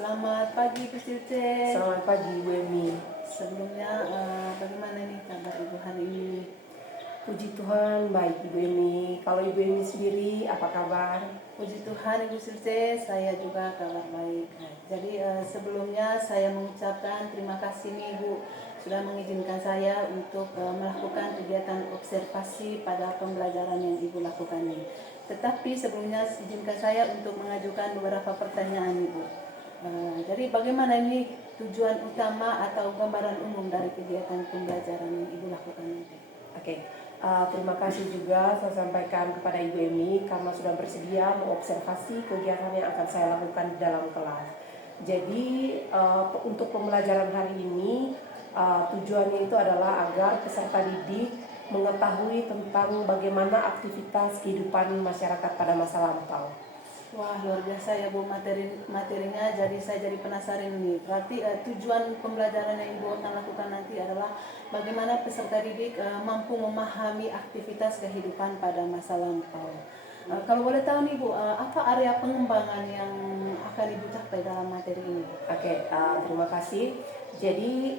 Selamat pagi Bu Silce. Selamat pagi Bu Emi. Sebelumnya bagaimana nih kabar Ibu hari ini? Puji Tuhan baik Ibu Emi. Kalau Ibu Emi sendiri apa kabar? Puji Tuhan Ibu Silce, saya juga kabar baik. Jadi sebelumnya saya mengucapkan terima kasih nih Bu sudah mengizinkan saya untuk melakukan kegiatan observasi pada pembelajaran yang Ibu lakukan ini. Tetapi sebelumnya izinkan saya untuk mengajukan beberapa pertanyaan Ibu. Jadi bagaimana ini tujuan utama atau gambaran umum dari kegiatan pembelajaran yang Ibu lakukan nanti? Oke, terima kasih juga saya sampaikan kepada Ibu Emi karena sudah bersedia mengobservasi kegiatan yang akan saya lakukan di dalam kelas. Jadi untuk pembelajaran hari ini tujuannya itu adalah agar peserta didik mengetahui tentang bagaimana aktivitas kehidupan masyarakat pada masa lampau. Wah, luar biasa ya Bu materinya, jadi saya jadi penasaran nih. Berarti tujuan pembelajaran yang Ibu akan lakukan nanti adalah bagaimana peserta didik mampu memahami aktivitas kehidupan pada masa lampau. Kalau boleh tahu nih Bu, apa area pengembangan yang akan Ibu capai dalam materi ini? Oke, terima kasih. Jadi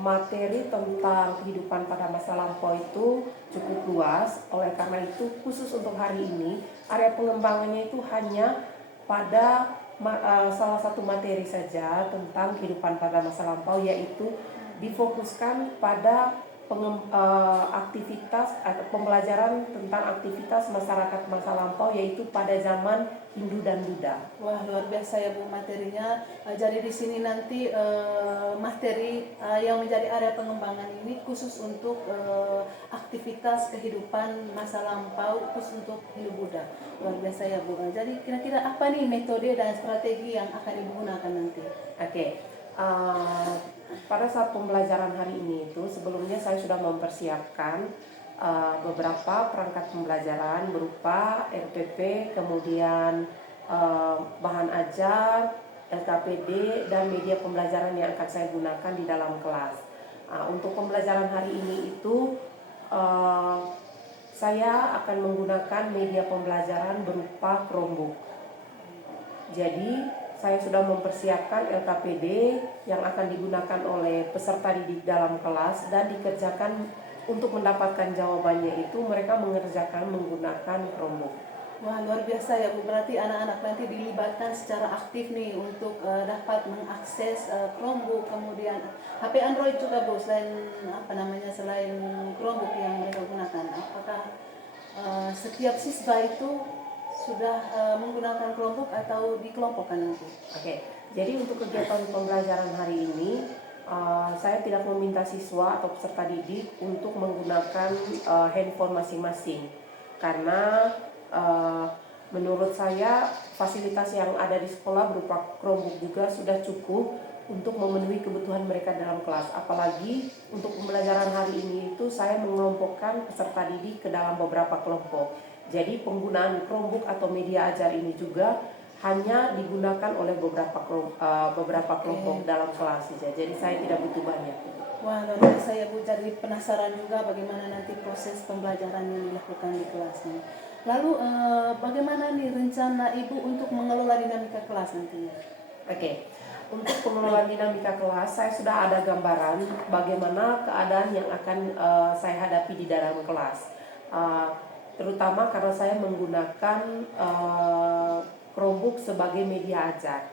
materi tentang kehidupan pada masa lampau itu cukup luas. Oleh karena itu khusus untuk hari ini area pengembangannya itu hanya pada salah satu materi saja tentang kehidupan pada masa lampau, yaitu difokuskan pada aktivitas atau pembelajaran tentang aktivitas masyarakat masa lampau, yaitu pada zaman Hindu dan Buddha. Wah, luar biasa ya Bu materinya. Jadi di sini nanti materi yang menjadi area pengembangan ini khusus untuk aktivitas kehidupan masa lampau, khusus untuk Hindu Buddha. Luar biasa ya Bu. Jadi kira-kira apa nih metode dan strategi yang akan Ibu gunakan nanti? Oke. Pada saat pembelajaran hari ini itu sebelumnya saya sudah mempersiapkan beberapa perangkat pembelajaran berupa RPP, kemudian bahan ajar, LKPD, dan media pembelajaran yang akan saya gunakan di dalam kelas. Untuk pembelajaran hari ini itu saya akan menggunakan media pembelajaran berupa Chromebook. Jadi saya sudah mempersiapkan LKPD yang akan digunakan oleh peserta didik dalam kelas, dan dikerjakan untuk mendapatkan jawabannya itu mereka mengerjakan menggunakan Chromebook. Wah, luar biasa ya Bu, berarti anak-anak nanti dilibatkan secara aktif nih untuk dapat mengakses Chromebook, kemudian HP Android juga Bu, selain Chromebook yang mereka gunakan. Apakah setiap siswa itu sudah menggunakan Chromebook atau dikelompokkan nanti? Oke, jadi untuk kegiatan pembelajaran hari ini saya tidak meminta siswa atau peserta didik untuk menggunakan handphone masing-masing, karena menurut saya fasilitas yang ada di sekolah berupa Chromebook juga sudah cukup untuk memenuhi kebutuhan mereka dalam kelas. Apalagi untuk pembelajaran hari ini itu saya mengelompokkan peserta didik ke dalam beberapa kelompok. Jadi penggunaan Chromebook atau media ajar ini juga hanya digunakan oleh beberapa kelompok dalam kelas saja. Jadi saya tidak butuh banyak. Wah, luar biasa ya Bu, jadi penasaran juga bagaimana nanti proses pembelajaran yang dilakukan di kelasnya. Lalu bagaimana nih rencana Ibu untuk mengelola dinamika kelas nantinya? Oke. Untuk pengelolaan dinamika kelas, saya sudah ada gambaran bagaimana keadaan yang akan saya hadapi di dalam kelas. Terutama karena saya menggunakan Chromebook sebagai media ajar.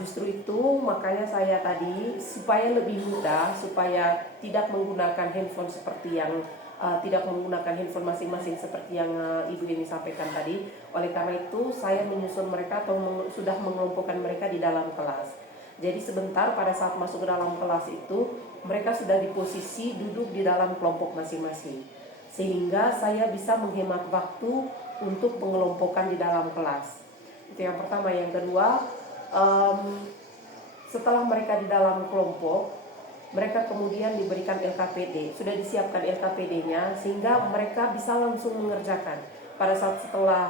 Justru itu makanya saya tadi supaya lebih mudah, supaya tidak menggunakan handphone seperti yang tidak menggunakan handphone masing-masing seperti yang Ibu ini sampaikan tadi. Oleh karena itu saya menyusun mereka atau sudah mengelompokkan mereka di dalam kelas. Jadi sebentar pada saat masuk ke dalam kelas itu mereka sudah di posisi duduk di dalam kelompok masing-masing, sehingga saya bisa menghemat waktu untuk pengelompokan di dalam kelas. Itu yang pertama. Yang kedua, setelah mereka di dalam kelompok, mereka kemudian diberikan LKPD. Sudah disiapkan LKPD-nya sehingga mereka bisa langsung mengerjakan. Pada saat setelah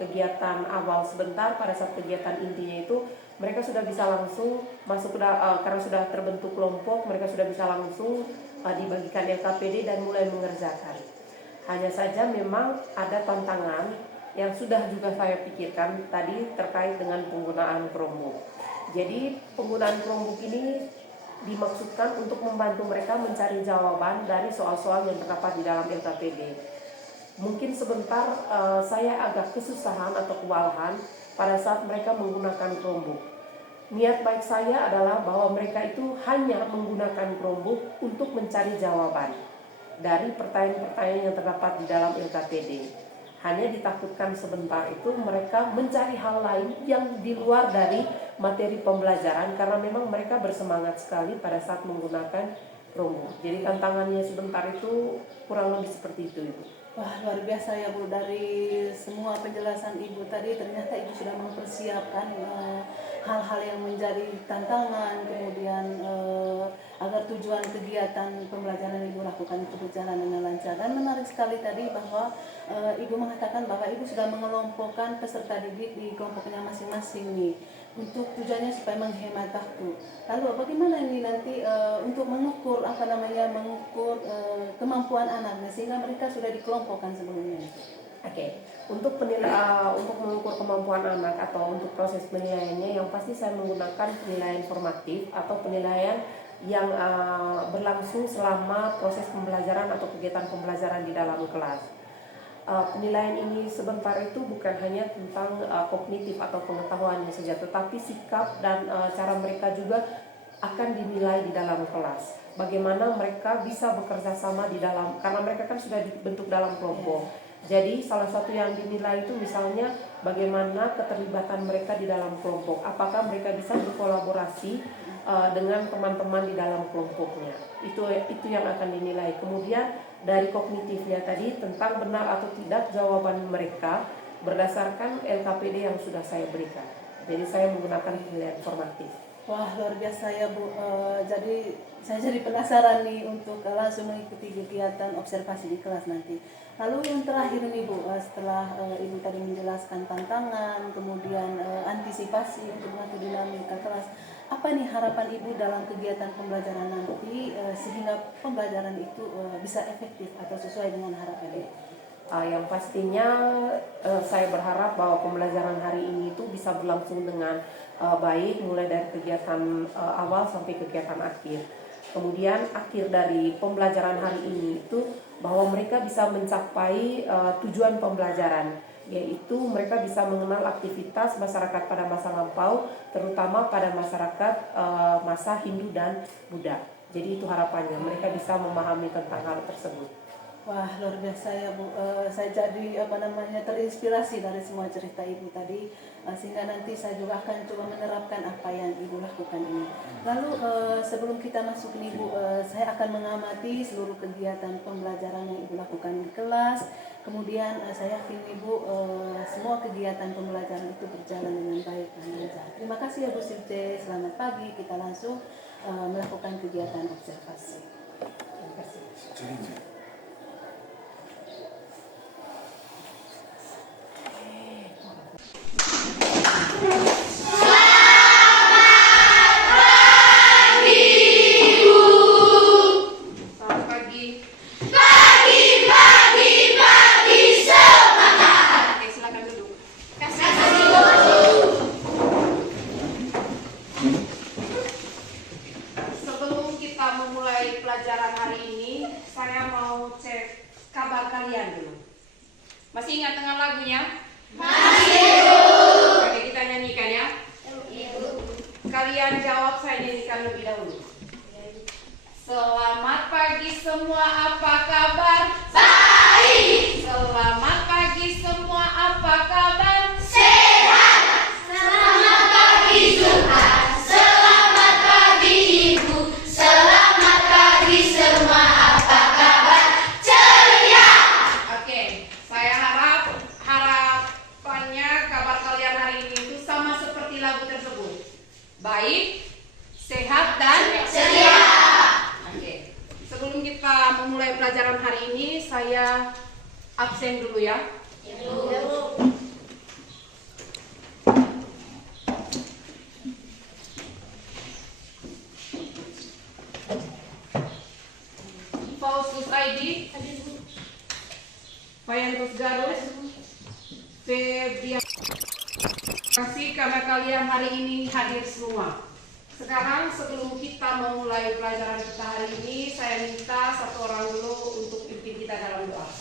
kegiatan awal sebentar, pada saat kegiatan intinya itu mereka sudah bisa langsung masuk karena sudah terbentuk kelompok, mereka sudah bisa langsung dibagikan LKPD dan mulai mengerjakan. Hanya saja memang ada tantangan Yang sudah juga saya pikirkan tadi terkait dengan penggunaan Chromebook. Jadi penggunaan Chromebook ini dimaksudkan untuk membantu mereka mencari jawaban dari soal-soal yang terdapat di dalam LKPD. Mungkin sebentar saya agak kesusahan atau kewalahan pada saat mereka menggunakan Chromebook. Niat baik saya adalah bahwa mereka itu hanya menggunakan Chromebook untuk mencari jawaban dari pertanyaan-pertanyaan yang terdapat di dalam LKPD. Hanya ditakutkan sebentar itu mereka mencari hal lain yang di luar dari materi pembelajaran karena memang mereka bersemangat sekali pada saat menggunakan Chromebook. Jadi tantangannya sebentar itu kurang lebih seperti itu, Ibu. Wah, luar biasa ya Bu, dari semua penjelasan Ibu tadi ternyata Ibu sudah mempersiapkan hal-hal yang menjadi tantangan, kemudian agar tujuan kegiatan pembelajaran yang Ibu lakukan itu berjalan dengan lancar. Dan menarik sekali tadi bahwa Ibu mengatakan bahwa Ibu sudah mengelompokkan peserta didik di kelompoknya masing-masing nih, untuk tujuannya supaya menghemat waktu. Lalu bagaimana ini nanti untuk mengukur mengukur kemampuan anaknya sehingga mereka sudah dikelompokkan sebelumnya? Oke, untuk mengukur kemampuan anak atau untuk proses penilaiannya yang pasti saya menggunakan penilaian formatif atau penilaian yang berlangsung selama proses pembelajaran atau kegiatan pembelajaran di dalam kelas. Penilaian ini sebentar itu bukan hanya tentang kognitif atau pengetahuannya saja, tetapi sikap dan cara mereka juga akan dinilai di dalam kelas. Bagaimana mereka bisa bekerja sama di dalam, karena mereka kan sudah dibentuk dalam kelompok. Jadi salah satu yang dinilai itu misalnya bagaimana keterlibatan mereka di dalam kelompok. Apakah mereka bisa berkolaborasi dengan teman-teman di dalam kelompoknya. Itu yang akan dinilai. Kemudian dari kognitifnya tadi tentang benar atau tidak jawaban mereka berdasarkan LKPD yang sudah saya berikan. Jadi saya menggunakan penilaian formatif. Wah, luar biasa ya Bu. Jadi saya jadi penasaran nih untuk langsung mengikuti kegiatan observasi di kelas nanti. Lalu yang terakhir nih Bu, setelah Ibu tadi menjelaskan tantangan, kemudian antisipasi untuk mengatur dinamika kelas, apa nih harapan Ibu dalam kegiatan pembelajaran nanti sehingga pembelajaran itu bisa efektif atau sesuai dengan harapan Ibu? Yang pastinya saya berharap bahwa pembelajaran hari ini itu bisa berlangsung dengan baik, mulai dari kegiatan awal sampai kegiatan akhir. Kemudian akhir dari pembelajaran hari ini itu bahwa mereka bisa mencapai tujuan pembelajaran, yaitu mereka bisa mengenal aktivitas masyarakat pada masa lampau, terutama pada masyarakat masa Hindu dan Buddha. Jadi itu harapannya, mereka bisa memahami tentang hal tersebut. Wah, luar biasa ya Bu. Saya jadi terinspirasi dari semua cerita Ibu tadi, sehingga nanti saya juga akan coba menerapkan apa yang Ibu lakukan ini. Lalu sebelum kita masuk nih Bu, saya akan mengamati seluruh kegiatan pembelajaran yang Ibu lakukan di kelas. Kemudian saya yakin Ibu semua kegiatan pembelajaran itu berjalan dengan baik dan lancar. Terima kasih ya Bu Silce. Selamat pagi. Kita langsung melakukan kegiatan observasi. Terima kasih. Pelajaran hari ini saya mau cek kabar kalian dulu. Masih ingat dengan lagunya? Masih. Oke, kita nyanyikan ya. Kalian jawab, saya nyanyikan lebih dahulu. Selamat pagi semua, apa kabar? Baik. Selamat pagi semua, apa kabar? Sehat. Selamat pagi Jumat. Selamat pagi Ibu. Selamat pagi semua, apa kabar? Ceria. Oke, saya harapannya kabar kalian hari ini itu sama seperti lagu tersebut. Baik, sehat dan ceria. Oke. Sebelum kita memulai pelajaran hari ini, saya absen dulu ya. Faustus ID, Fayantus Garus, kalian hari ini hadir semua. Sekarang sebelum kita memulai pelajaran kita hari ini, saya minta satu orang dulu untuk pimpin kita dalam doa.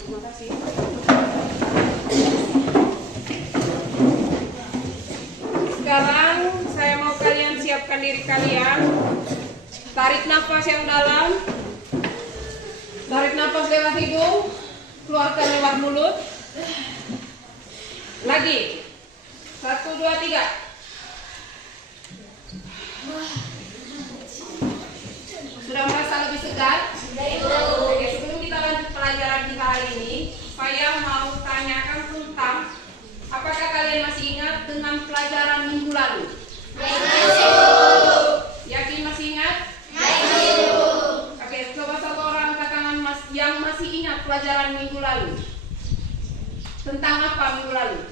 Terima kasih. Sekarang saya mau kalian siapkan diri kalian. Tarik nafas yang dalam. Tarik nafas lewat hidung, keluarkan lewat mulut. Lagi. 1, 2, 3. Sudah merasa lebih segar? Oke, sebelum kita lanjut pelajaran kita hari ini, saya mau tanyakan tentang apakah kalian masih ingat dengan pelajaran minggu lalu? Yakin masih ingat? Oke, coba satu orang angkat tangan yang masih ingat pelajaran minggu lalu. Tentang apa minggu lalu?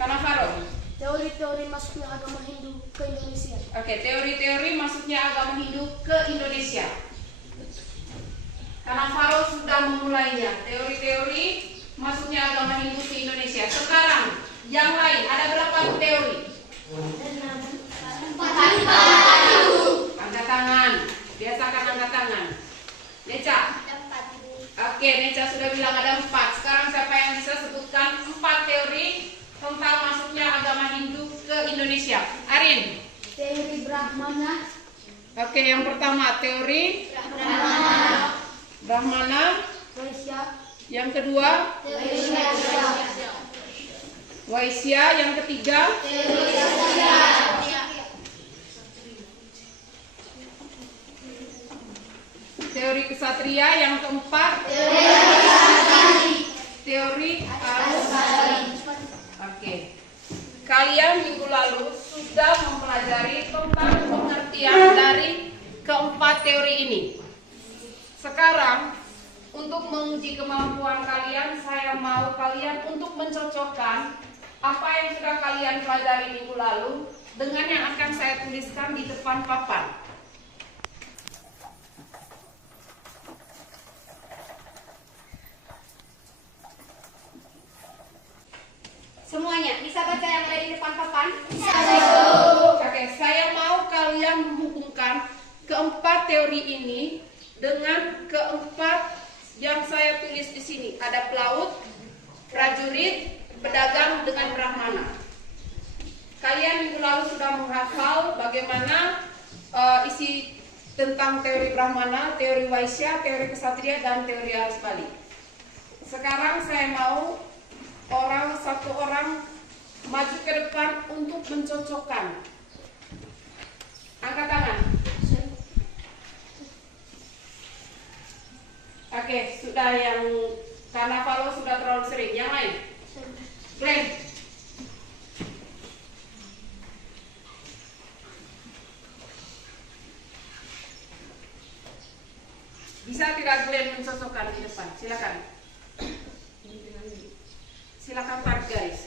Karena Faro. Teori-teori masuknya agama Hindu ke Indonesia. Oke, teori-teori masuknya agama Hindu ke Indonesia. Karena Faro sudah memulainya. Teori-teori masuknya agama Hindu ke Indonesia. Sekarang, yang lain ada berapa teori? 4. Angkat tangan. Biasakan angkat tangan. Neca. Oke, Neca sudah bilang ada 4. Sekarang siapa yang bisa sebutkan 4 teori tentang masuknya agama Hindu ke Indonesia? Arin. Teori Brahmana. Oke, yang pertama teori Brahmana. Waisya. Yang kedua Waisya. Yang ketiga teori Kesatria. Yang keempat teori Arusbali. Oke. Kalian minggu lalu sudah mempelajari tentang pengertian dari keempat teori ini. Sekarang, untuk menguji kemampuan kalian, saya mau kalian untuk mencocokkan apa yang sudah kalian pelajari minggu lalu dengan yang akan saya tuliskan di depan papan. Semuanya bisa baca yang ada di depan papan? Oke, saya mau kalian menghubungkan keempat teori ini dengan keempat yang saya tulis di sini. Ada pelaut, prajurit, pedagang dengan Brahmana. Kalian minggu lalu sudah menghafal bagaimana isi tentang teori Brahmana, teori Waisya, teori Kesatria, dan teori Arusbali. Sekarang saya mau satu orang maju ke depan untuk mencocokkan. Angkat tangan. Oke, sudah yang karena Palo sudah terlalu sering. Yang lain? Glenn. Bisa tidak Glenn mencocokkan di depan? Silakan. Silakan tarik garis.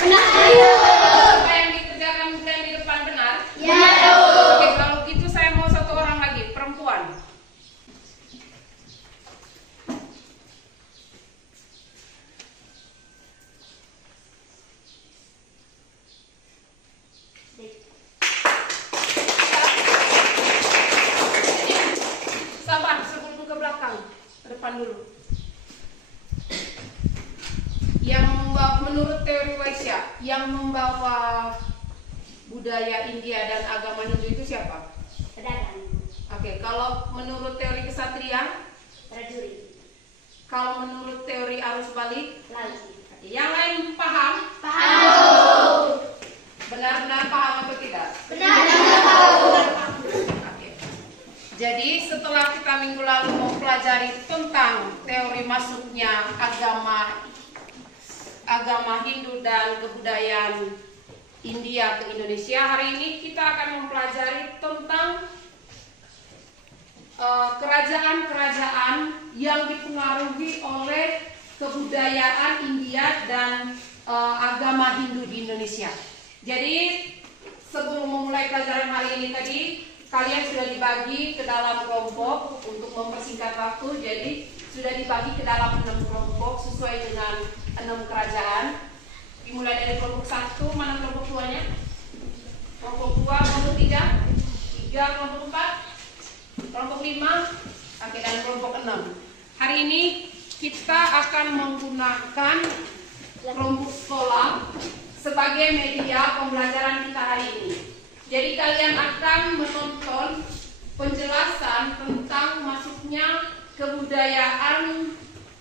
Apa yang dikerjakan Glenn di depan benar? Ya. Oke, kalau gitu saya mau satu orang lagi, perempuan. Sabar, sebelum ke belakang, ke depan dulu. Yang menurut teori Waisya, yang membawa budaya India dan agama Hindu itu siapa? Pedagang. Oke, kalau menurut teori Kesatria, Prajurit. kalau menurut teori Arusbali, Laut. yang lain paham? Paham. Benar-benar paham atau tidak? Benar. Oke. Jadi setelah kita minggu lalu mempelajari tentang teori masuknya agama Hindu dan kebudayaan India ke Indonesia, hari ini kita akan mempelajari tentang kerajaan-kerajaan yang dipengaruhi oleh kebudayaan India dan agama Hindu di Indonesia. Jadi sebelum memulai pelajaran hari ini tadi, kalian sudah dibagi ke dalam kelompok untuk mempersingkat waktu. Jadi sudah dibagi ke dalam 6 kelompok sesuai dengan 6 kerajaan. Dimulai dari kelompok 1, mana kelompok 2-nya? Kelompok 2, kelompok 3, kelompok 4, kelompok 5, oke, dan kelompok 6. Hari ini kita akan menggunakan kelompok sekolah sebagai media pembelajaran kita hari ini. Jadi kalian akan menonton penjelasan tentang masuknya kebudayaan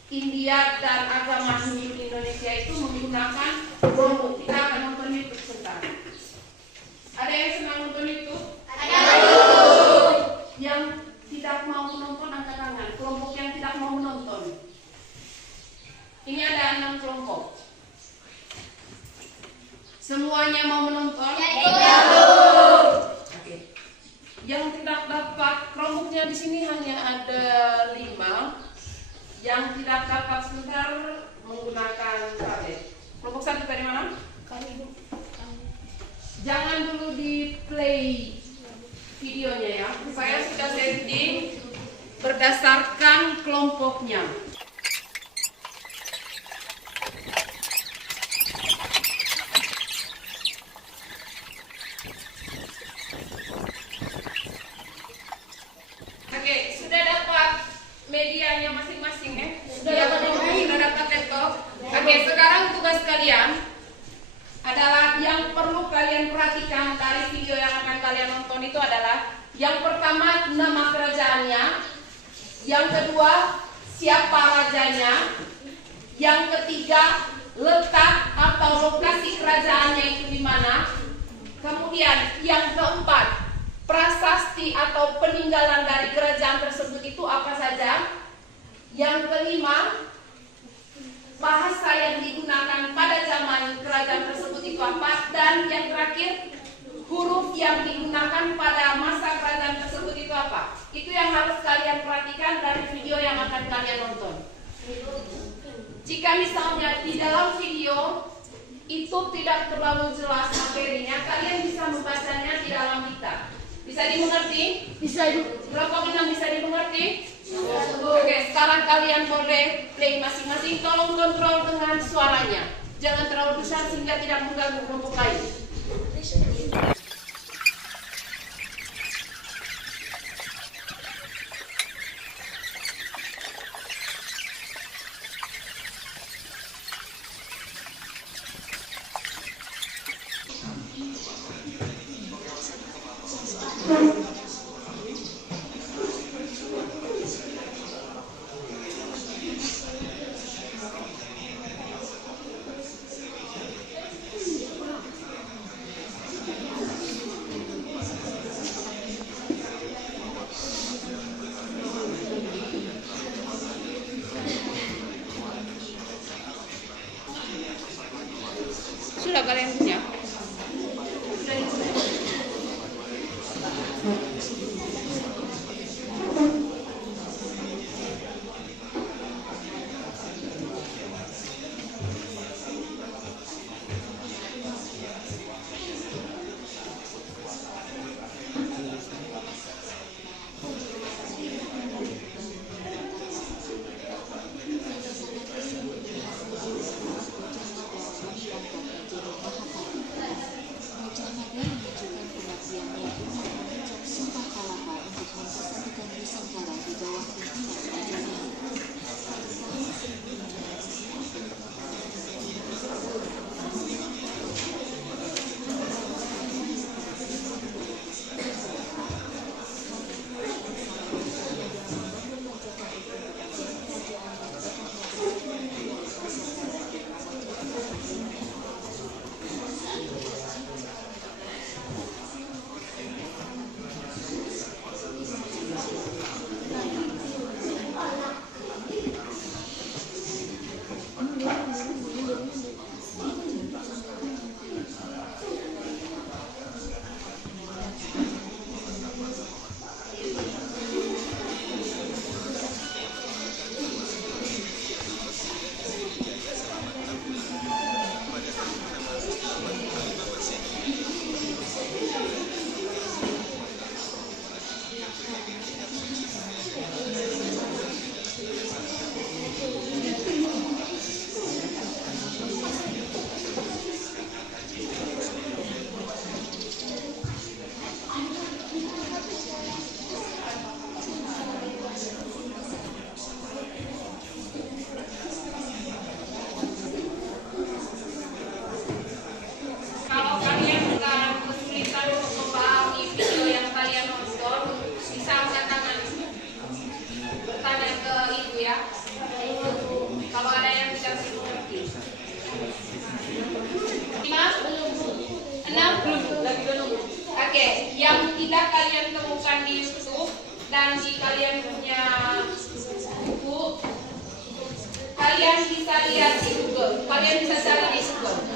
India dan agama Hindu di Indonesia itu menggunakan kelompok. Kita akan nonton YouTube sebentar. Ada yang senang nonton YouTube? Ada. Yang tidak mau menonton angkat tangan. Kelompok yang tidak mau menonton. Ini ada 6 kelompok. Semuanya mau menonton? Ya. Oke. Yang tidak dapat, kelompoknya di sini hanya ada 5. Yang tidak dapat sebentar menggunakan tablet. Kelompok 1 dari mana? Jangan dulu di play videonya ya. Saya sudah setting berdasarkan kelompoknya. Oke, sudah dapat medianya masing-masing ya? Sudah dapat laptop. Oke, sekarang tugas kalian adalah yang perlu kalian perhatikan dari video yang akan kalian nonton itu adalah yang pertama nama kerajaannya, yang kedua siapa rajanya, yang ketiga letak atau lokasi kerajaannya itu di mana, kemudian yang keempat prasasti atau peninggalan dari kerajaan tersebut itu apa saja, yang kelima bahasa yang digunakan pada zaman kerajaan tersebut itu apa, dan yang terakhir huruf yang digunakan pada masa kerajaan tersebut itu apa. Itu yang harus kalian perhatikan dari video yang akan kalian nonton. Jika misalnya di dalam video itu tidak terlalu jelas materinya, kalian bisa membacanya di dalam kitab. Bisa dimengerti? Bisa. Kelompok 6 bisa dimengerti? Oke, sekarang kalian boleh play masing-masing. Tolong kontrol dengan suaranya. Jangan terlalu besar sehingga tidak mengganggu kelompok lain. tidak kalian temukan di YouTube dan di kalian punya buku, kalian bisa lihat di Google, kalian bisa cari di Google.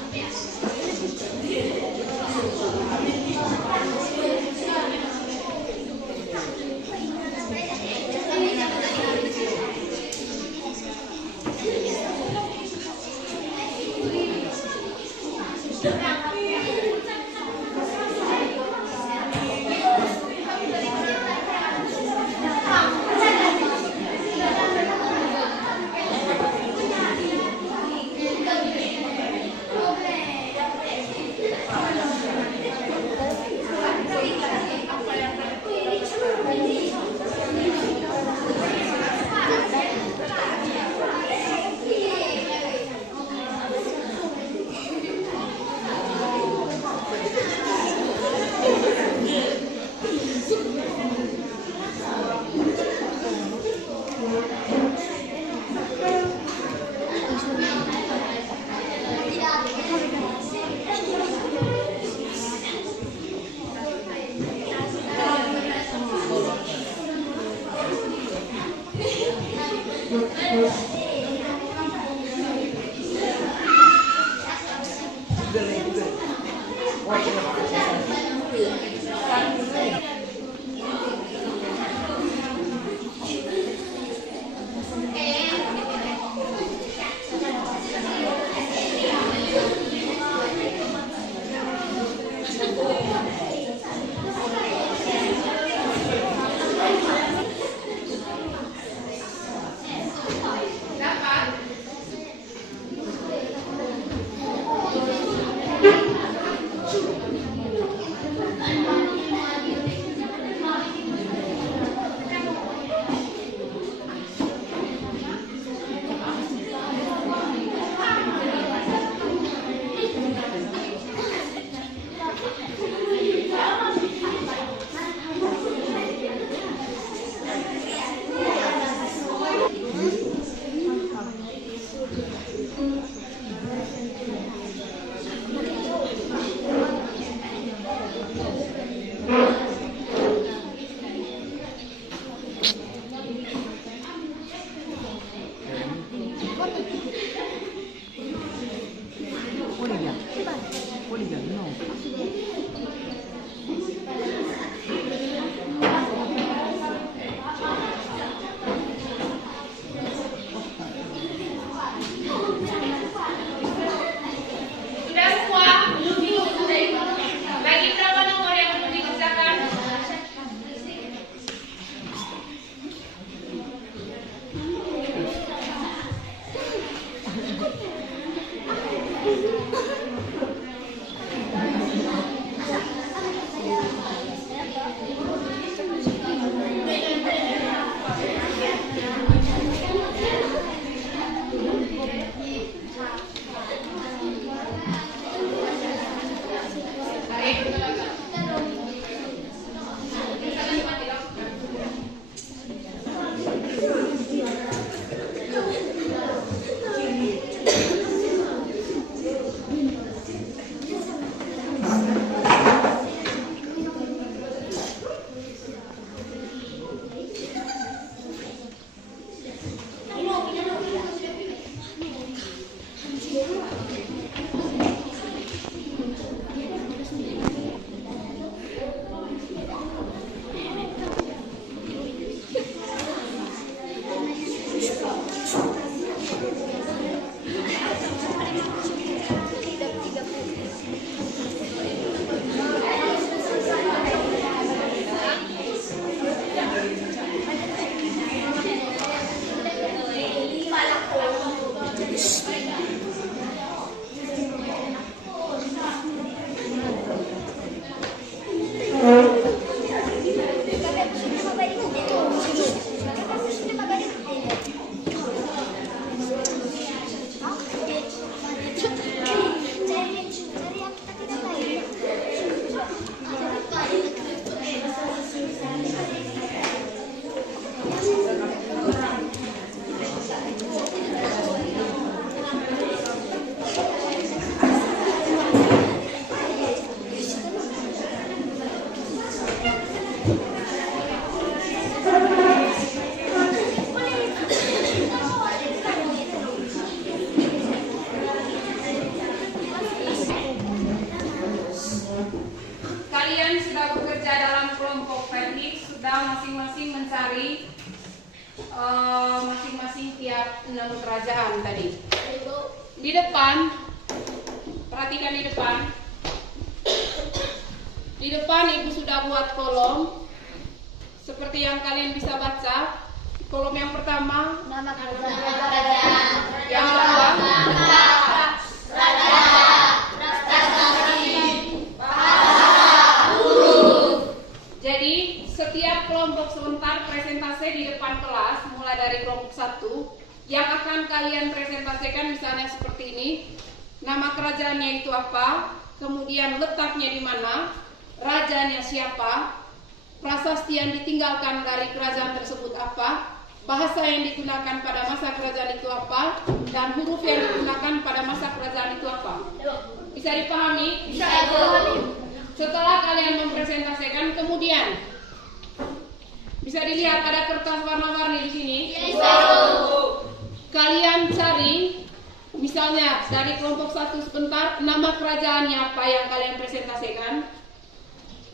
Kalian sudah bekerja dalam kelompok teknik, sudah masing-masing mencari masing-masing tiap 6 kerajaan tadi. Di depan, perhatikan di depan. Di depan Ibu sudah buat kolom seperti yang kalian bisa baca. Kolom yang pertama Nama kerajaan. yang kedua jadi setiap kelompok sebentar presentasi di depan kelas mulai dari kelompok 1 yang akan kalian presentasikan misalnya seperti ini. Nama kerajaannya itu apa, kemudian letaknya di mana, rajanya siapa, prasasti yang ditinggalkan dari kerajaan tersebut apa, bahasa yang digunakan pada masa kerajaan itu apa, dan huruf yang digunakan pada masa kerajaan itu apa. Bisa dipahami? Bisa, Ibu. Setelah kalian mempresentasikan, kemudian bisa dilihat ada kertas warna-warni di sini. Bisa, Ibu. Kalian cari, misalnya dari kelompok 1 sebentar, nama kerajaannya apa yang kalian presentasikan.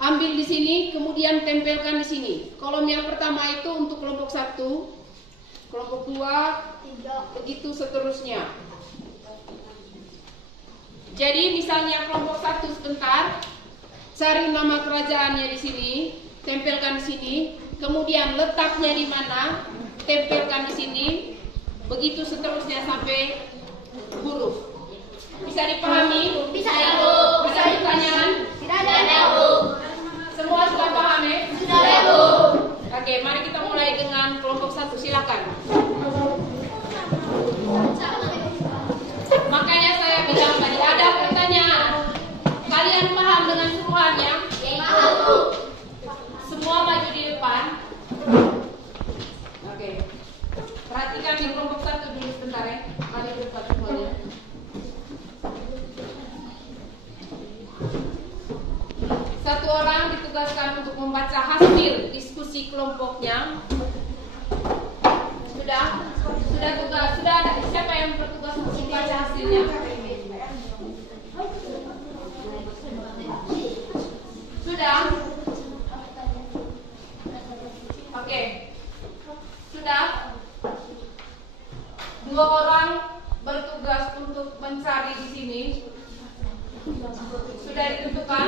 Ambil di sini, kemudian tempelkan di sini. Kolom yang pertama itu untuk kelompok 1, kelompok 2, begitu seterusnya. Jadi misalnya kelompok 1 sebentar, cari nama kerajaannya di sini, tempelkan di sini, kemudian letaknya di mana, tempelkan di sini, begitu seterusnya sampai huruf. Bisa dipahami? Bisa, Ibu. Ada pertanyaan? Tidak ada, Ibu. Semua sudah paham ya? Sudah, Ibu. Oke, mari kita mulai dengan kelompok 1, silakan. Makanya saya bilang tadi ada pertanyaan. Kalian paham dengan suruhannya? Paham, Bu. Semua maju di depan. Oke. Perhatikan di kelompok 1 dulu sebentar ya. Mari di depan semuanya. Satu orang ditugaskan untuk membaca hasil diskusi kelompoknya. Sudah tugas, sudah ada. Siapa yang bertugas untuk membaca hasilnya? Sudah? Oke. Sudah? 2 orang bertugas untuk mencari di sini. Sudah ditentukan?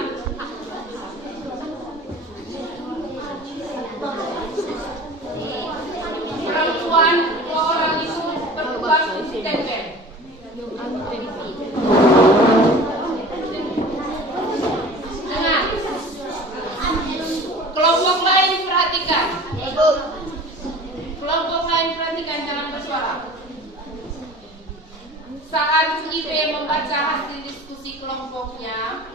Perempuan 2 orang itu bertugas untuk tempel. Dengar. Kelompok lain perhatikan. Kelompok lain perhatikan, jangan bersuara. Saat IP membaca hasil diskusi kelompoknya,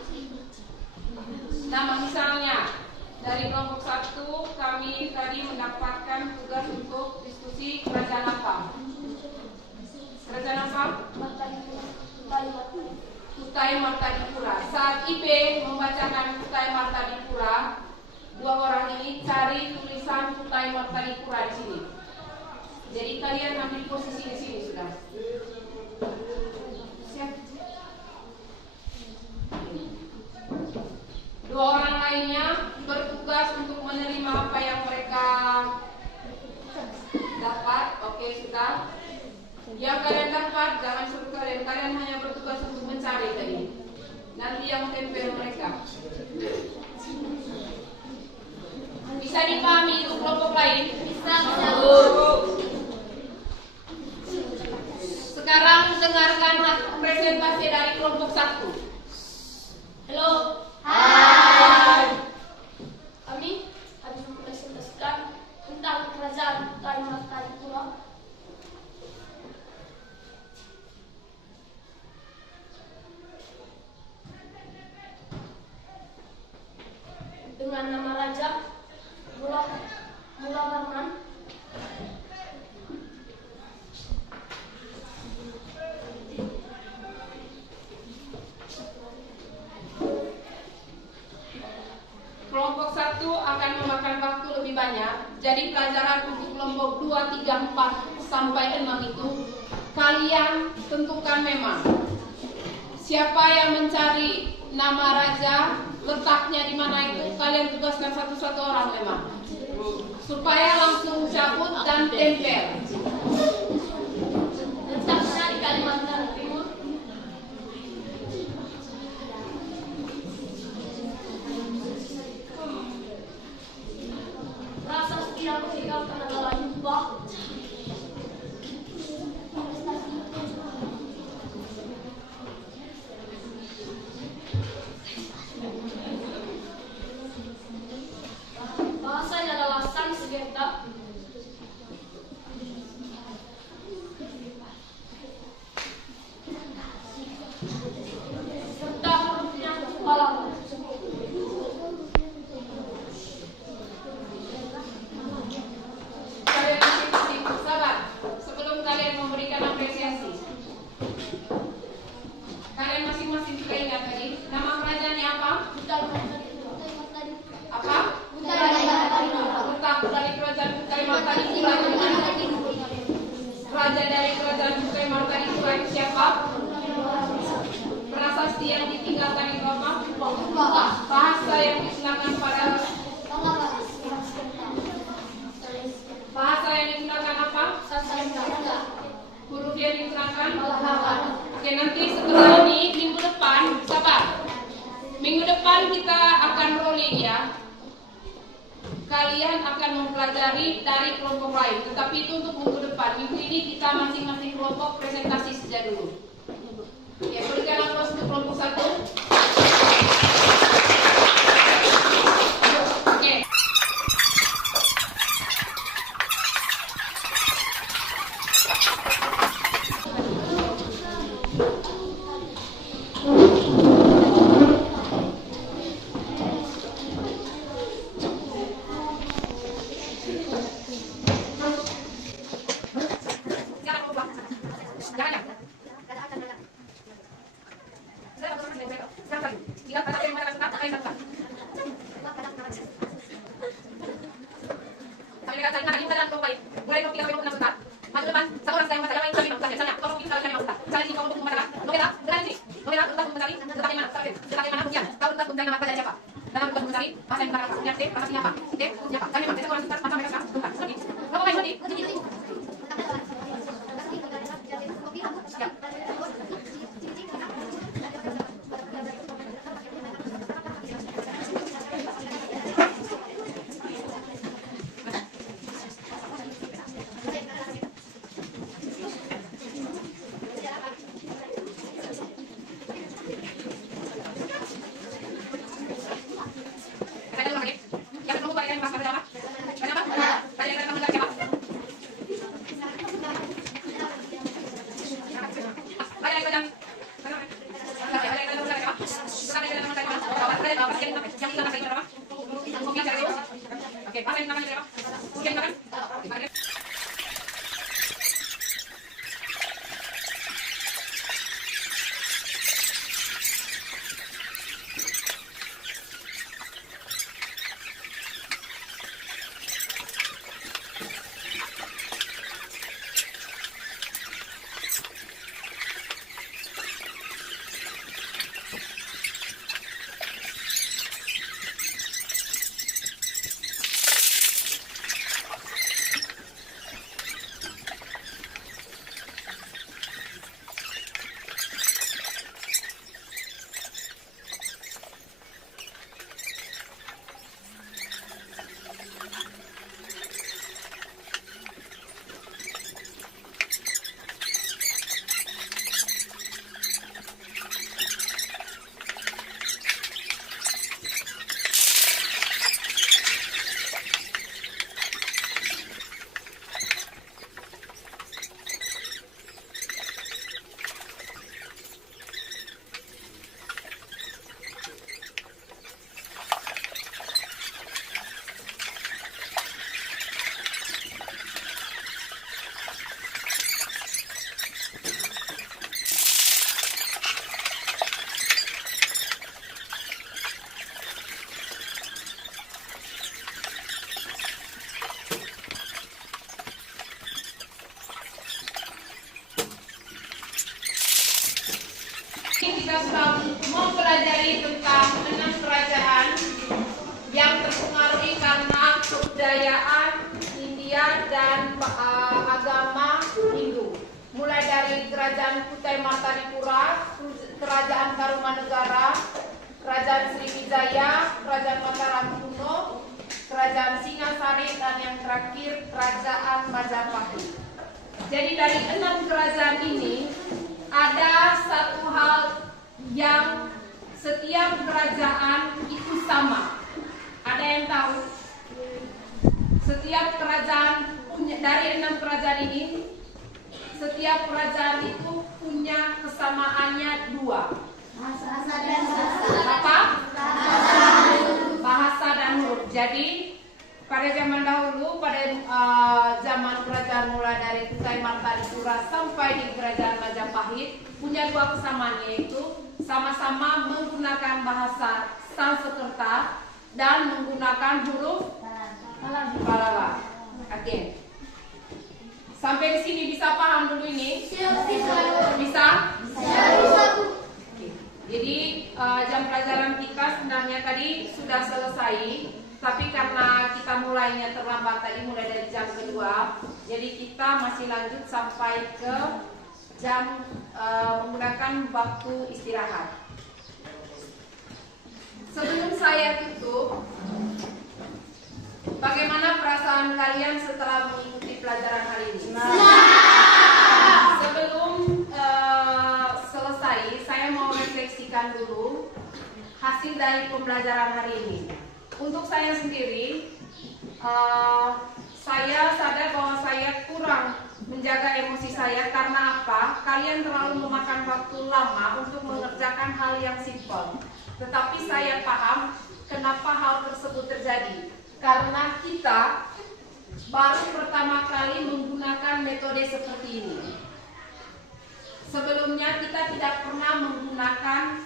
nama misalnya dari kelompok 1 kami tadi mendapatkan tugas untuk diskusi kerajaan apa? Kerajaan apa? Kutai Martadipura. Saat IP membacakan Kutai Martadipura, 2 orang ini cari tulisan Kutai Martadipura di sini. Jadi kalian ambil posisi di sini sudah. Siap. 2 orang lainnya bertugas untuk menerima apa yang mereka dapat. Oke, sudah. Yang kalian dapat jangan suruh kalian hanya bertugas untuk mencari tadi. Nanti yang tempel mereka. Bisa dipahami itu kelompok lain? Bisa. Sekarang dengarkan presentasi dari kelompok 1. Halo. Hai. Kami habis mempresentasikan tentang kerajaan Kutai Martadipura. Dengan nama raja Mula Warman. Kelompok 1 akan memakan waktu lebih banyak. Jadi pelajaran untuk kelompok 2, 3, 4 sampai 6 itu kalian tentukan memang siapa yang mencari nama raja, letaknya di mana itu kalian tugaskan satu-satu orang memang, supaya langsung cabut dan tempel. Letaknya di Kalimantan Timur. Prasasti yang meninggalkan adalah Jubah. Bahasanya adalah Sanskerta. Serta hurufnya Palang. Kalian masing-masing sabar sebelum kalian memberikan apresiasi. Kalian masing-masing juga ingat tadi nama kerajaannya apa? Apa? Letak dari kerajaan Kutai Marta itu raja dari kerajaan Kutai Marta itu siapa? Prasasti yang ditinggalkan itu apa? Bahasa yang digunakan pada bahasa yang digunakan apa? Huruf yang digunakan? Oke, nanti setelah ini minggu depan, sabar. Minggu depan kita akan rolling ya. Kalian akan mempelajari dari kelompok lain, tetapi itu untuk minggu depan. Minggu ini kita masing-masing kelompok presentasi saja dulu. Ya, berikan aplaus untuk kelompok 1. Oke. agama Hindu. Mulai dari Kerajaan Kutai Martanipura, Kerajaan Tarumanegara, Kerajaan Sriwijaya, Kerajaan Mataram kuno, Kerajaan Singasari, dan yang terakhir Kerajaan Majapahit. Jadi dari 6 kerajaan ini ada satu hal yang setiap kerajaan itu sama. Ada yang tahu? Setiap kerajaan punya, dari 6 kerajaan ini, setiap kerajaan itu punya kesamaannya 2. Apa? Bahasa dan huruf. Jadi pada zaman dahulu, pada zaman kerajaan mulai dari Kutai Martanipura sampai di Kerajaan Majapahit, punya 2 kesamaan, yaitu sama-sama menggunakan bahasa Sanskerta dan menggunakan huruf Pallawa. Oke. Sampai di sini bisa paham dulu ini? Bisa? Oke. Jadi jam pelajaran kita sebenarnya tadi sudah selesai, tapi karena kita mulainya terlambat tadi, mulai dari jam kedua, jadi kita masih lanjut sampai ke jam menggunakan waktu istirahat. Sebelum saya tutup, bagaimana perasaan kalian setelah mengikuti pelajaran hari ini? Sebelum selesai, saya mau refleksikan dulu hasil dari pembelajaran hari ini. Untuk saya sendiri, saya sadar bahwa saya kurang menjaga emosi saya. Karena apa? Kalian terlalu memakan waktu lama untuk mengerjakan hal yang simpel. Tetapi saya paham kenapa hal tersebut terjadi. Karena kita baru pertama kali menggunakan metode seperti ini. Sebelumnya kita tidak pernah menggunakan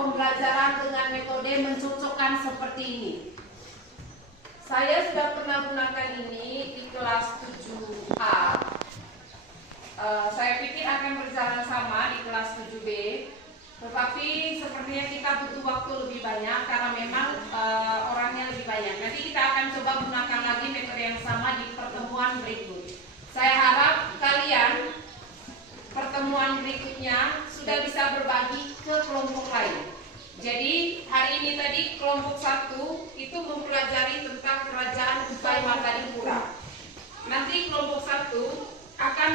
pembelajaran dengan metode mencocokkan seperti ini. Saya sudah pernah gunakan ini di kelas 7A. Saya pikir akan berjalan sama di kelas 7B. Tetapi sepertinya kita butuh waktu lebih banyak karena memang orangnya lebih banyak. Nanti kita akan coba gunakan lagi metode yang sama di pertemuan berikut. Saya harap kalian pertemuan berikutnya sudah bisa berbagi ke kelompok lain. Jadi hari ini tadi kelompok 1 itu mempelajari tentang Kerajaan Kutai Martanipura. Nanti kelompok 1 akan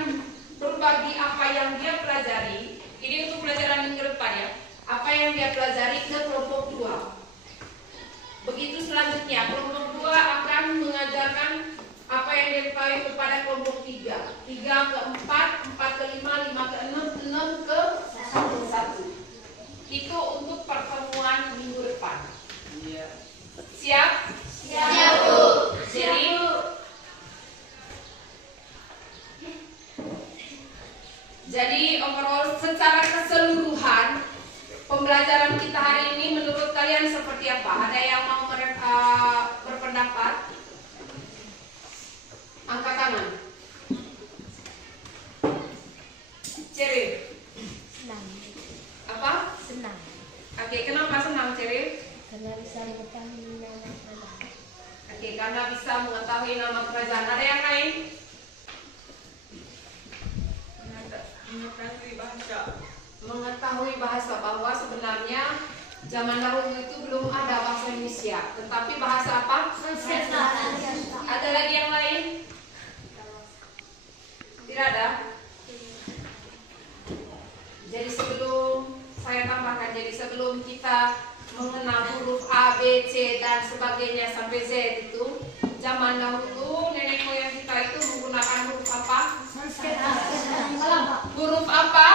berbagi apa yang dia pelajari. Ini untuk pelajaran minggu depan ya. Apa yang dia pelajari ke kelompok 2. Begitu selanjutnya kelompok 2 akan mengajarkan apa yang dia ketahui kepada kelompok 3. 3 ke 4, 4 ke 5, 5 ke 6, 6 ke 1. Itu untuk pertemuan minggu depan. Siap? Siap, Bu. Jadi overall secara keseluruhan pembelajaran kita hari ini menurut kalian seperti apa? Ada yang mau berpendapat? Angkat tangan. Ceri. Senang. Apa? Senang. Oke, kenapa senang, Ceri? Karena bisa mengetahui nama kerajaan. Oke, karena bisa mengetahui nama kerajaan. Ada yang lain? Mengetahui bahasa, bahwa sebenarnya zaman dahulu itu belum ada bahasa Indonesia, tetapi bahasa apa? Ada lagi yang lain? Tidak ada? Jadi sebelum saya tambahkan, jadi sebelum kita mengenal huruf A, B, C dan sebagainya sampai Z itu, zaman dahulu nenek moyang kita itu menggunakan huruf apa? Huruf apa?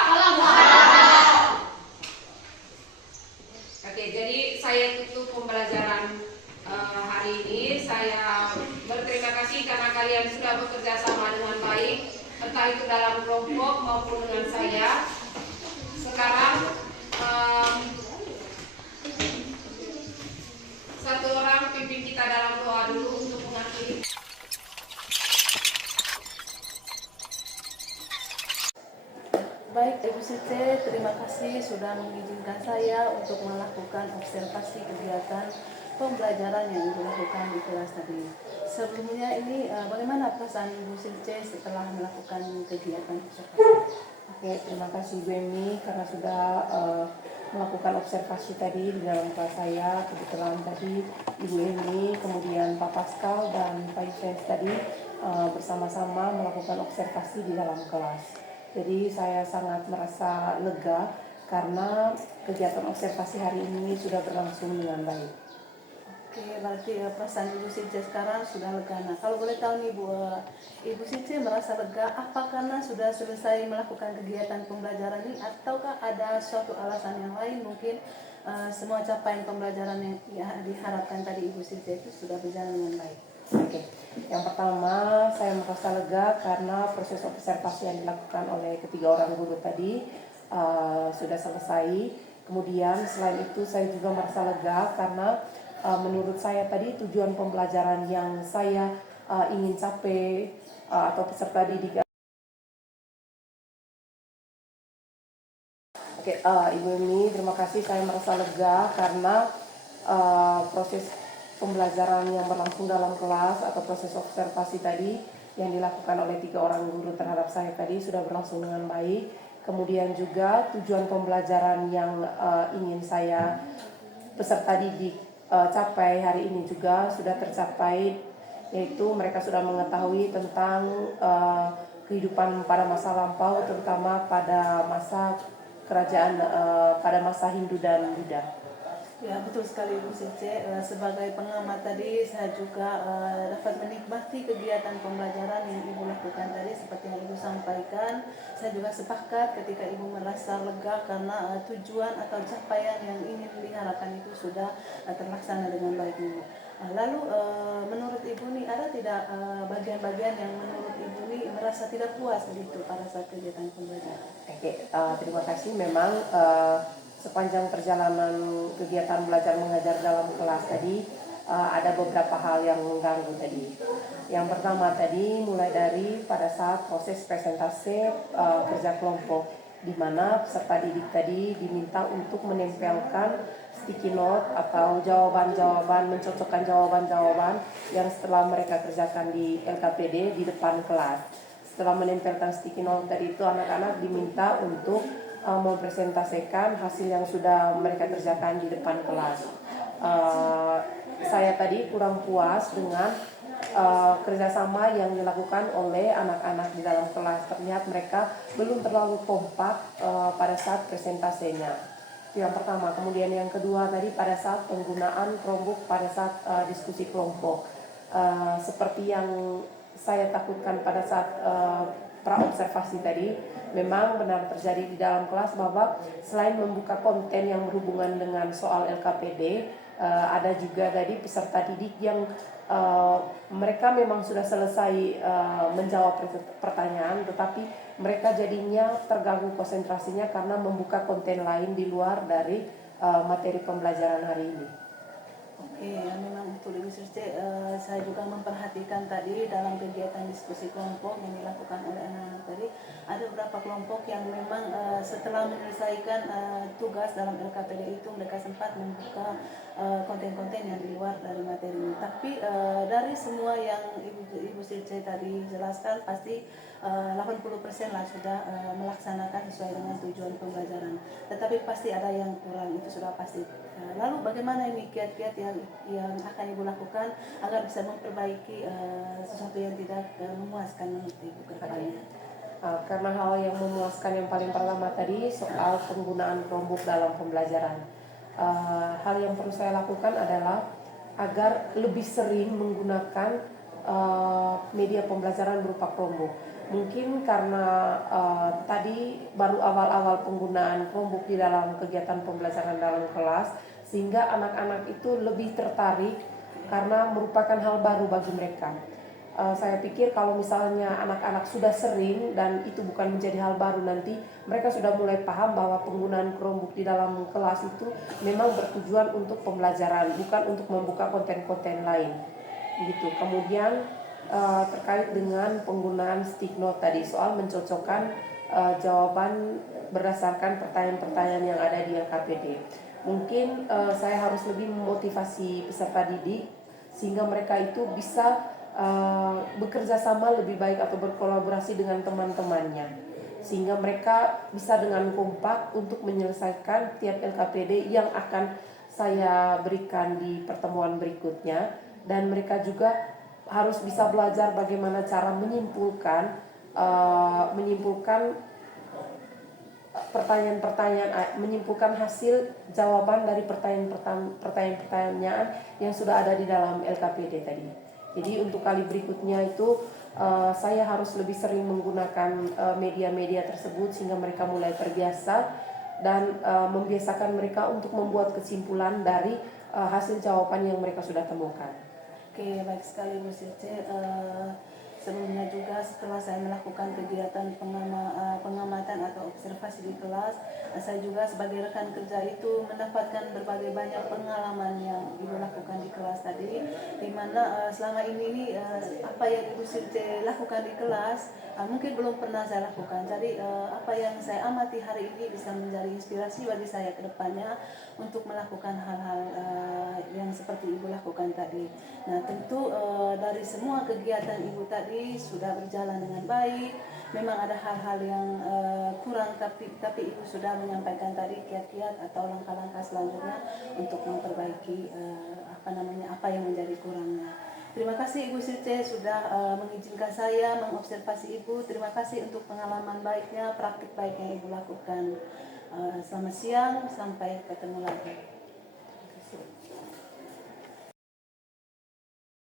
Oke, jadi saya tutup pembelajaran hari ini. Saya berterima kasih karena kalian sudah bekerja sama dengan baik, entah itu dalam kelompok maupun dengan saya. Sekarang satu orang pimpin kita dalam doa dulu untuk mengakhiri. Baik, Ibu Sice, terima kasih sudah mengizinkan saya untuk melakukan observasi kegiatan pembelajaran yang Ibu lakukan di kelas tadi. Sebelumnya ini bagaimana perasaan Ibu Silce setelah melakukan kegiatan observasi? Oke, terima kasih Bu Emi karena sudah melakukan observasi tadi di dalam kelas saya. Kebetulan tadi Ibu Emi, kemudian Pak Pascal dan Pak Yusuf tadi bersama-sama melakukan observasi di dalam kelas. Jadi saya sangat merasa lega karena kegiatan observasi hari ini sudah berlangsung dengan baik. Oke, berarti perasaan Ibu Silce sekarang sudah lega. Nah, kalau boleh tahu nih Bu, Ibu Silce merasa lega apa karena sudah selesai melakukan kegiatan pembelajaran ini ataukah ada suatu alasan yang lain mungkin semua capaian pembelajaran yang diharapkan tadi Ibu Silce itu sudah berjalan dengan baik? Oke, yang pertama saya merasa lega karena proses observasi yang dilakukan oleh ketiga orang guru tadi sudah selesai. Kemudian selain itu saya juga merasa lega karena menurut saya tadi tujuan pembelajaran yang saya ingin capai atau peserta didik. Oke, Ibu Emi, terima kasih. Saya merasa lega karena proses pembelajaran yang berlangsung dalam kelas atau proses observasi tadi yang dilakukan oleh 3 orang guru terhadap saya tadi sudah berlangsung dengan baik. Kemudian juga tujuan pembelajaran yang ingin saya peserta didik capai hari ini juga sudah tercapai, yaitu mereka sudah mengetahui tentang kehidupan pada masa lampau, terutama pada masa kerajaan pada masa Hindu dan Buddha. Ya, betul sekali Bu Silce. Sebagai pengamat tadi saya juga dapat menikmati kegiatan pembelajaran yang Ibu lakukan tadi seperti yang Ibu sampaikan. Saya juga sepakat ketika Ibu merasa lega karena tujuan atau capaian yang ingin diharapkan itu sudah terlaksana dengan baik Ibu. Lalu menurut Ibu nih ada tidak bagian-bagian yang menurut Ibu nih merasa tidak puas begitu pada saat kegiatan pembelajaran? Oke, terima kasih. Memang sepanjang perjalanan kegiatan belajar mengajar dalam kelas tadi ada beberapa hal yang mengganggu tadi. Yang pertama tadi mulai dari pada saat proses presentasi kerja kelompok, di mana peserta didik tadi diminta untuk menempelkan sticky note atau jawaban-jawaban, mencocokkan jawaban-jawaban yang setelah mereka kerjakan di LKPD di depan kelas. Setelah menempelkan sticky note tadi itu anak-anak diminta untuk mempresentasikan hasil yang sudah mereka kerjakan di depan kelas. Saya tadi kurang puas dengan kerjasama yang dilakukan oleh anak-anak di dalam kelas. Terlihat mereka belum terlalu kompak pada saat presentasinya. Itu yang pertama. Kemudian yang kedua tadi pada saat penggunaan Chromebook pada saat diskusi kelompok. Seperti yang saya takutkan pada saat pra-observasi tadi, memang benar terjadi di dalam kelas bahwa selain membuka konten yang berhubungan dengan soal LKPD, ada juga tadi peserta didik yang mereka memang sudah selesai menjawab pertanyaan, tetapi mereka jadinya terganggu konsentrasinya karena membuka konten lain di luar dari materi pembelajaran hari ini. Oke, ya memang betul Ibu Silce. Saya juga memperhatikan tadi dalam kegiatan diskusi kelompok yang dilakukan oleh anak-anak tadi, ada beberapa kelompok yang memang setelah menyelesaikan tugas dalam LKPD itu mereka sempat membuka konten-konten yang di luar dari materi ini. Tapi dari semua yang Ibu Silce tadi jelaskan, pasti 80% lah sudah melaksanakan sesuai dengan tujuan pembelajaran. Tetapi pasti ada yang kurang, itu sudah pasti. Lalu bagaimana ini kiat-kiat yang akan Ibu lakukan agar bisa memperbaiki sesuatu yang tidak memuaskan menurut Ibu ke depannya? Karena hal yang memuaskan yang paling pertama tadi soal penggunaan Chromebook dalam pembelajaran. Hal yang perlu saya lakukan adalah agar lebih sering menggunakan media pembelajaran berupa Chromebook. Mungkin karena tadi baru awal-awal penggunaan Chromebook di dalam kegiatan pembelajaran dalam kelas, sehingga anak-anak itu lebih tertarik karena merupakan hal baru bagi mereka. Saya pikir kalau misalnya anak-anak sudah sering dan itu bukan menjadi hal baru, nanti mereka sudah mulai paham bahwa penggunaan Chromebook di dalam kelas itu memang bertujuan untuk pembelajaran, bukan untuk membuka konten-konten lain. Gitu. Kemudian terkait dengan penggunaan stick note tadi, soal mencocokkan jawaban berdasarkan pertanyaan-pertanyaan yang ada di LKPD. Mungkin saya harus lebih memotivasi peserta didik sehingga mereka itu bisa bekerja sama lebih baik atau berkolaborasi dengan teman-temannya, sehingga mereka bisa dengan kompak untuk menyelesaikan tiap LKPD yang akan saya berikan di pertemuan berikutnya. Dan mereka juga harus bisa belajar bagaimana cara menyimpulkan pertanyaan-pertanyaan, menyimpulkan hasil jawaban dari pertanyaan-pertanyaan yang sudah ada di dalam LKPD tadi. Jadi untuk kali berikutnya itu saya harus lebih sering menggunakan media-media tersebut sehingga mereka mulai terbiasa dan membiasakan mereka untuk membuat kesimpulan dari hasil jawaban yang mereka sudah temukan. Oke, baik sekali Bu Silce. Sebelumnya juga setelah saya melakukan kegiatan pengamatan atau observasi di kelas, saya juga sebagai rekan kerja itu mendapatkan berbagai banyak pengalaman yang Ibu lakukan di kelas tadi, di mana selama ini apa yang Ibu Silce lakukan di kelas mungkin belum pernah saya lakukan. Jadi apa yang saya amati hari ini bisa menjadi inspirasi bagi saya ke depannya untuk melakukan hal-hal yang seperti Ibu lakukan tadi. Nah, tentu dari semua kegiatan Ibu tadi sudah berjalan dengan baik. Memang ada hal-hal yang kurang, tapi Ibu sudah menyampaikan tadi kiat-kiat atau langkah-langkah selanjutnya untuk memperbaiki apa yang menjadi kurangnya. Terima kasih Ibu Silce sudah mengizinkan saya mengobservasi Ibu. Terima kasih untuk pengalaman baiknya, praktik baik yang Ibu lakukan. Selamat siang, sampai ketemu lagi. Terima kasih.